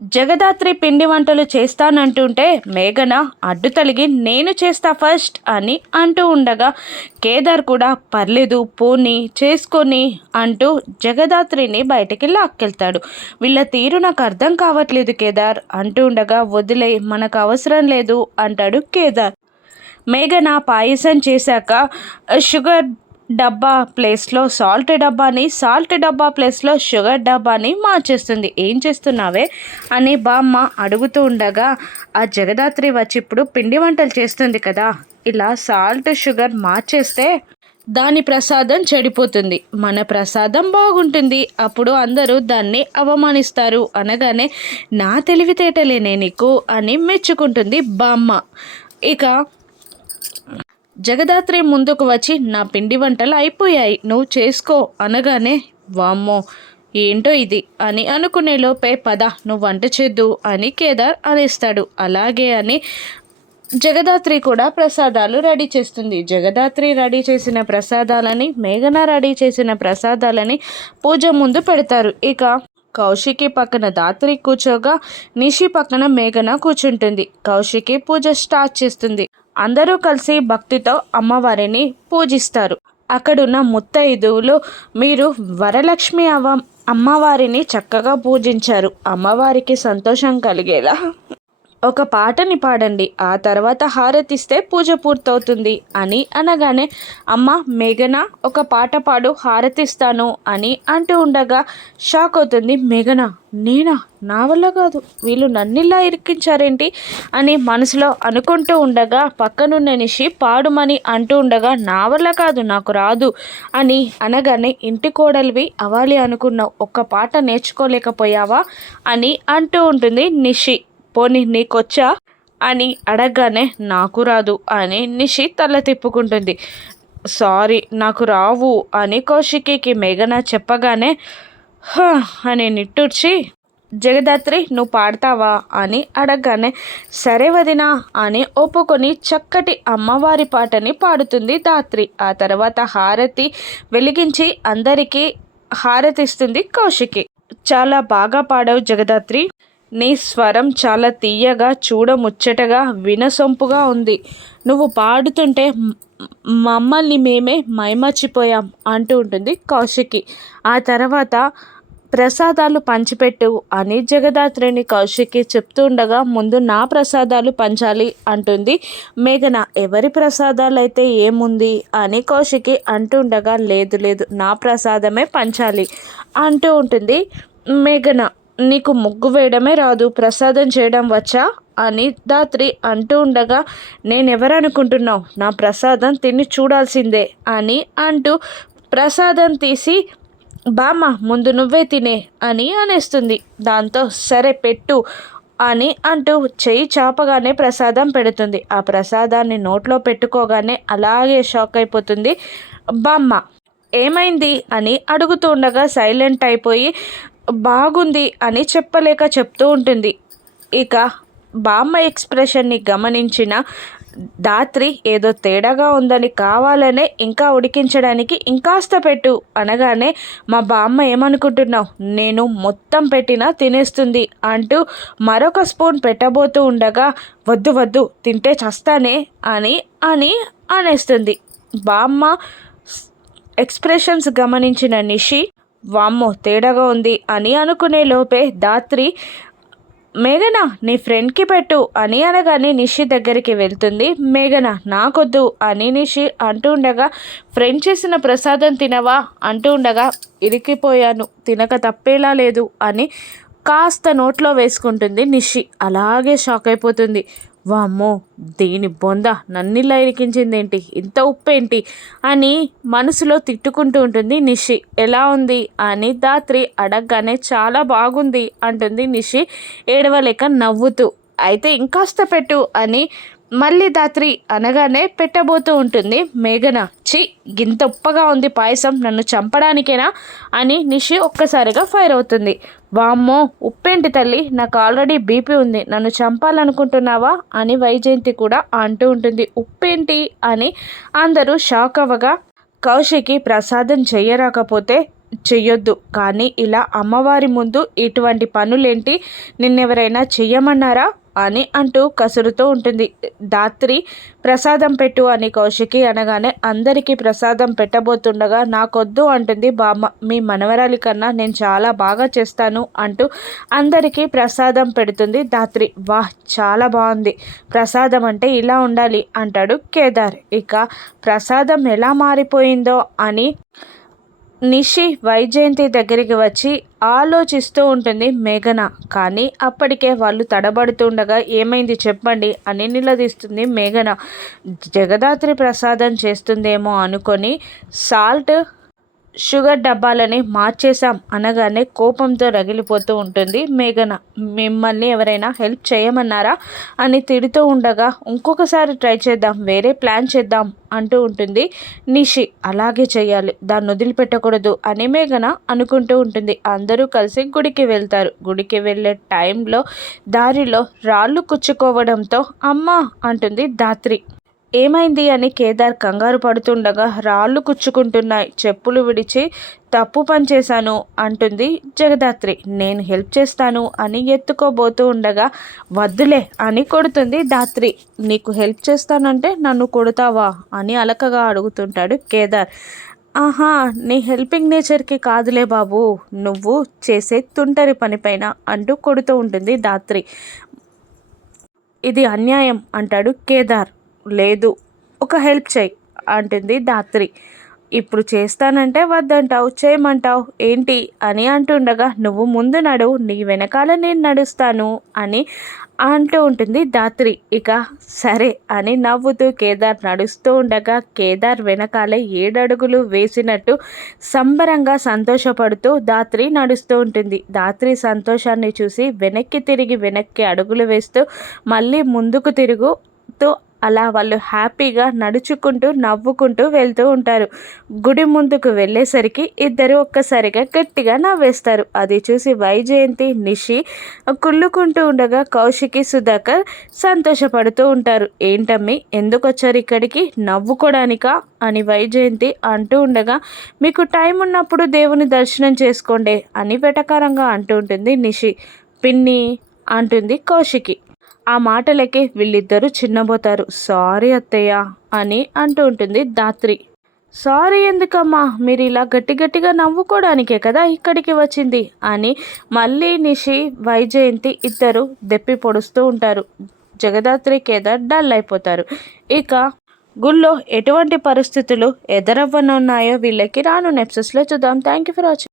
జగదాత్రి పిండి వంటలు చేస్తానంటుంటే మేఘన అడ్డు తలిగి నేను చేస్తా ఫస్ట్ అని అంటూ ఉండగా కేదార్ కూడా పర్లేదు పోని చేసుకొని అంటూ జగదాత్రిని బయటికి లాక్కెళ్తాడు. వీళ్ళ తీరు నాకు అర్థం కావట్లేదు కేదార్ అంటూ ఉండగా వదిలే మనకు అవసరం లేదు అంటాడు కేదార్. మేఘన పాయసం చేశాక షుగర్ డబ్బా ప్లేస్లో సాల్ట్ డబ్బాని సాల్ట్ డబ్బా ప్లేస్లో షుగర్ డబ్బాని మార్చేస్తుంది. ఏం చేస్తున్నావే? అని బామ్మ అడుగుతూ ఉండగా ఆ జగదాత్రి వచ్చి ఇప్పుడు పిండి వంటలు చేస్తుంది కదా ఇలా సాల్ట్ షుగర్ మార్చేస్తే దాని ప్రసాదం చెడిపోతుంది. మన ప్రసాదం బాగుంటుంది. అప్పుడు అందరూ దాన్ని అవమానిస్తారు. అనగానే నా తెలివితేటలేనే నీకు అని మెచ్చుకుంటుంది బామ్మ. ఇక జగదాత్రి ముందుకు వచ్చి నా పిండి వంటలు అయిపోయాయి నువ్వు చేసుకో అనగానే వామ్మో ఏంటో ఇది అని అనుకునే లోపే పద నువ్వు వంట చేద్దు అని కేదార్ అనేస్తాడు. అలాగే అని జగదాత్రి కూడా ప్రసాదాలు రెడీ చేస్తుంది. జగదాత్రి రెడీ చేసిన ప్రసాదాలని మేఘన రెడీ చేసిన ప్రసాదాలని పూజ ముందు పెడతారు. ఇక కౌశికి పక్కన దాత్రి కూర్చోగా నిషి పక్కన మేఘన కూర్చుంటుంది. కౌశికి పూజ స్టార్ట్ చేస్తుంది. అందరూ కలిసి భక్తితో అమ్మవారిని పూజిస్తారు. అక్కడున్న ముత్తైదువులు మీరు వరలక్ష్మి అవ అమ్మవారిని చక్కగా పూజించారు. అమ్మవారికి సంతోషం కలిగేలా ఒక పాటని పాడండి. ఆ తర్వాత హారతిస్తే పూజ పూర్తవుతుంది అని అనగానే అమ్మ మేఘన ఒక పాట పాడు హారతిస్తాను అని అంటూ ఉండగా షాక్ అవుతుంది. మేఘన నేనా? నా వల్ల కాదు. వీళ్ళు నన్నిలా ఇరికించారేంటి? అని మనసులో అనుకుంటూ ఉండగా పక్కనున్న నిషి పాడుమని అంటూ ఉండగా నా వల్ల కాదు నాకు రాదు అని అనగానే ఇంటి కోడలివి అవ్వాలి అనుకున్నావు. ఒక్క పాట నేర్చుకోలేకపోయావా? అని అంటూ ఉంటుంది నిషి. పోనీ నీకొచ్చా? అని అడగగానే నాకు రాదు అని నిషి తల తిప్పుకుంటుంది. సారీ నాకు రావు అని కౌశికి మేఘన చెప్పగానే అని నిట్టూర్చి జగదాత్రి నువ్వు పాడతావా? అని అడగగానే సరే వదినా అని ఒప్పుకొని చక్కటి అమ్మవారి పాటని పాడుతుంది దాత్రి ఆ తర్వాత హారతి వెలిగించి అందరికీ హారతిస్తుంది కౌశికి. చాలా బాగా పాడావు జగదాత్రి. నీ స్వరం చాలా తీయగా చూడముచ్చటగా వినసొంపుగా ఉంది. నువ్వు పాడుతుంటే మమ్మల్ని మేమే మైమర్చిపోయాం అంటూ ఉంటుంది కౌశికి. ఆ తర్వాత ప్రసాదాలు పంచిపెట్టు అని జగదాత్రిని కౌశికి చెప్తూ ఉండగా ముందు నా ప్రసాదాలు పంచాలి అంటుంది. మేఘన ఎవరి ప్రసాదాలు అయితే ఏముంది అని కౌశికి అంటుండగా లేదు లేదు నా ప్రసాదమే పంచాలి అంటూ ఉంటుంది మేఘన. నీకు ముగ్గు వేయడమే రాదు ప్రసాదం చేయడం వచ్చా? అని దాత్రి అంటూ ఉండగా నేనెవరనుకుంటున్నావు? నా ప్రసాదం తిని చూడాల్సిందే అని అంటూ ప్రసాదం తీసి బామ్మ ముందు నువ్వే తినే అని అనేస్తుంది. దాంతో సరే పెట్టు అని అంటూ చెయ్యి చాపగానే ప్రసాదం పెడుతుంది. ఆ ప్రసాదాన్ని నోట్లో పెట్టుకోగానే అలాగే షాక్ అయిపోతుంది. బామ్మ ఏమైంది? అని అడుగుతూ ఉండగా సైలెంట్ అయిపోయి బాగుంది అని చెప్పలేక చెప్తూ ఉంటుంది. ఇక బామ్మ ఎక్స్ప్రెషన్ని గమనించిన దాత్రి ఏదో తేడాగా ఉందని కావాలనే ఇంకా ఉడికించడానికి ఇంకాస్త పెట్టు అనగానే మా బామ్మ ఏమనుకుంటున్నావు? నేను మొత్తం పెట్టినా తినేస్తుంది అంటూ మరొక స్పూన్ పెట్టబోతూ ఉండగా వద్దు వద్దు తింటే చస్తానే అని అని అనేస్తుంది. బామ్మ ఎక్స్ప్రెషన్స్ గమనించిన నిషి వామ్మో తేడాగా ఉంది అని అనుకునే లోపే దాత్రి మేఘన నీ ఫ్రెండ్కి పెట్టు అని అనగానే నిషి దగ్గరికి వెళ్తుంది. మేఘన నాకొద్దు అని నిషి అంటూ ఉండగా ఫ్రెండ్ చేసిన ప్రసాదం తినవా? అంటూ ఉండగా ఇరికిపోయాను తినక తప్పేలా లేదు అని కాస్త నోట్లో వేసుకుంటుంది నిషి. అలాగే షాక్ అయిపోతుంది. వామ్మో దీని బొంద నన్నిలా ఇరికించిందేంటి? ఇంత ఉప్పేంటి? అని మనసులో తిట్టుకుంటూ ఉంటుంది నిషి. ఎలా ఉంది? అని దాత్రి అడగగానే చాలా బాగుంది అంటుంది నిషి. ఏడవలేక నవ్వుతూ అయితే ఇంకాస్త పెట్టు అని మళ్ళీ దాత్రి అనగానే పెట్టబోతూ ఉంటుంది మేఘన చి గింత ఉప్పగా ఉంది పాయసం నన్ను చంపడానికేనా? అని నిషి ఒక్కసారిగా ఫైర్ అవుతుంది. వామ్మో ఉప్పేంటి తల్లి నాకు ఆల్రెడీ బీపీ ఉంది నన్ను చంపాలనుకుంటున్నావా? అని వైజయంతి కూడా అంటూ ఉంటుంది. ఉప్పేంటి? అని అందరూ షాక్ అవ్వగా కౌశికి ప్రసాదం చెయ్యరాకపోతే చెయ్యొద్దు కానీ ఇలా అమ్మవారి ముందు ఇటువంటి పనులేంటి? నిన్నెవరైనా చెయ్యమన్నారా? అని అంటూ కసురుతూ ఉంటుంది. దాత్రి ప్రసాదం పెట్టు అని కౌశికి అనగానే అందరికీ ప్రసాదం పెట్టబోతుండగా నాకొద్దు అంటుంది బామ్మ. మీ మనవరాలి కన్నా నేను చాలా బాగా చేస్తాను అంటూ అందరికీ ప్రసాదం పెడుతుంది దాత్రి వాహ్ చాలా బాగుంది. ప్రసాదం అంటే ఇలా ఉండాలి అంటాడు కేదార్. ఇక ప్రసాదం ఎలా మారిపోయిందో అని నిషి వైజయంతి దగ్గరికి వచ్చి ఆలోచిస్తూ ఉంటుంది మేఘన. కానీ అప్పటికే వాళ్ళు తడబడుతుండగా ఏమైంది చెప్పండి అని నిలదీస్తుంది మేఘన. జగదాత్రి ప్రసాదం చేస్తుందేమో అనుకొని సాల్ట్ షుగర్ డబ్బాలని మార్చేశాం అనగానే కోపంతో రగిలిపోతూ ఉంటుంది. మేఘన మిమ్మల్ని ఎవరైనా హెల్ప్ చేయమన్నారా? అని తిడుతూ ఉండగా ఇంకొకసారి ట్రై చేద్దాం వేరే ప్లాన్ చేద్దాం అంటూ ఉంటుంది. నిషి అలాగే చేయాలి దాన్ని వదిలిపెట్టకూడదు అని మేఘన అనుకుంటూ ఉంటుంది. అందరూ కలిసి గుడికి వెళ్తారు. గుడికి వెళ్ళే టైంలో దారిలో రాళ్ళు కుచ్చుకోవడంతో అమ్మ అంటుంది ధాత్రి. ఏమైంది అని కేదార్ కంగారు పడుతుండగా రాళ్ళు కుచ్చుకుంటున్నాయి. చెప్పులు విడిచి తప్పు పని చేశాను అంటుంది జగదాత్రి. నేను హెల్ప్ చేస్తాను అని ఎత్తుకోబోతూ ఉండగా వద్దులే అని కొడుతుంది దాత్రి నీకు హెల్ప్ చేస్తానంటే నన్ను కొడతావా అని అలకగా అడుగుతుంటాడు కేదార్. ఆహా నీ హెల్పింగ్ నేచర్కి కాదులే బాబు నువ్వు చేసే తుంటరి పనిపైన అంటూ కొడుతూ ఉంటుంది దాత్రి ఇది అన్యాయం అంటాడు కేదార్. లేదు ఒక హెల్ప్ చేయి అంటుంది ధాత్రి. ఇప్పుడు చేస్తానంటే వద్దంటావు చేయమంటావు ఏంటి అని అంటుండగా నువ్వు ముందు నడువు నీ వెనకాల నేను నడుస్తాను అని అంటూ ఉంటుంది దాత్రి ఇక సరే అని నవ్వుతూ కేదార్ నడుస్తూ ఉండగా కేదార్ వెనకాలే ఏడడుగులు వేసినట్టు సంబరంగా సంతోషపడుతూ దాత్రి నడుస్తూ ఉంటుంది. దాత్రి సంతోషాన్ని చూసి వెనక్కి తిరిగి వెనక్కి అడుగులు వేస్తూ మళ్ళీ ముందుకు తిరుగుతూ అలా వాళ్ళు హ్యాపీగా నడుచుకుంటూ నవ్వుకుంటూ వెళ్తూ ఉంటారు. గుడి ముందుకు వెళ్ళేసరికి ఇద్దరు ఒక్కసారిగా గట్టిగా నవ్వేస్తారు. అది చూసి వైజయంతి నిషి కుళ్ళుకుంటూ ఉండగా కౌశికి సుధాకర్ సంతోషపడుతూ ఉంటారు. ఏంటమ్మి ఎందుకు వచ్చారు ఇక్కడికి? నవ్వుకోవడానికా అని వైజయంతి అంటూ ఉండగా మీకు టైం ఉన్నప్పుడు దేవుని దర్శనం చేసుకోండి అని వెటకారంగా అంటూ ఉంటుంది నిషి. పిన్ని అంటుంది కౌశికి. ఆ మాటలకి వీళ్ళిద్దరూ చిన్నబోతారు. సారీ అత్తయ్య అని అంటూ ఉంటుంది దాత్రి సారీ ఎందుకమ్మా? మీరు ఇలా గట్టి గట్టిగా నవ్వుకోవడానికే కదా ఇక్కడికి వచ్చింది అని మళ్ళీ నిషి వైజయంతి ఇద్దరు దెప్పి పొడుస్తూ ఉంటారు. జగదాత్రి కేదార్ డల్ అయిపోతారు. ఇక గుళ్ళో ఎటువంటి పరిస్థితులు ఎదురవ్వనున్నాయో వీళ్ళకి రాను నెప్సెస్లో చూద్దాం. Thank you for watching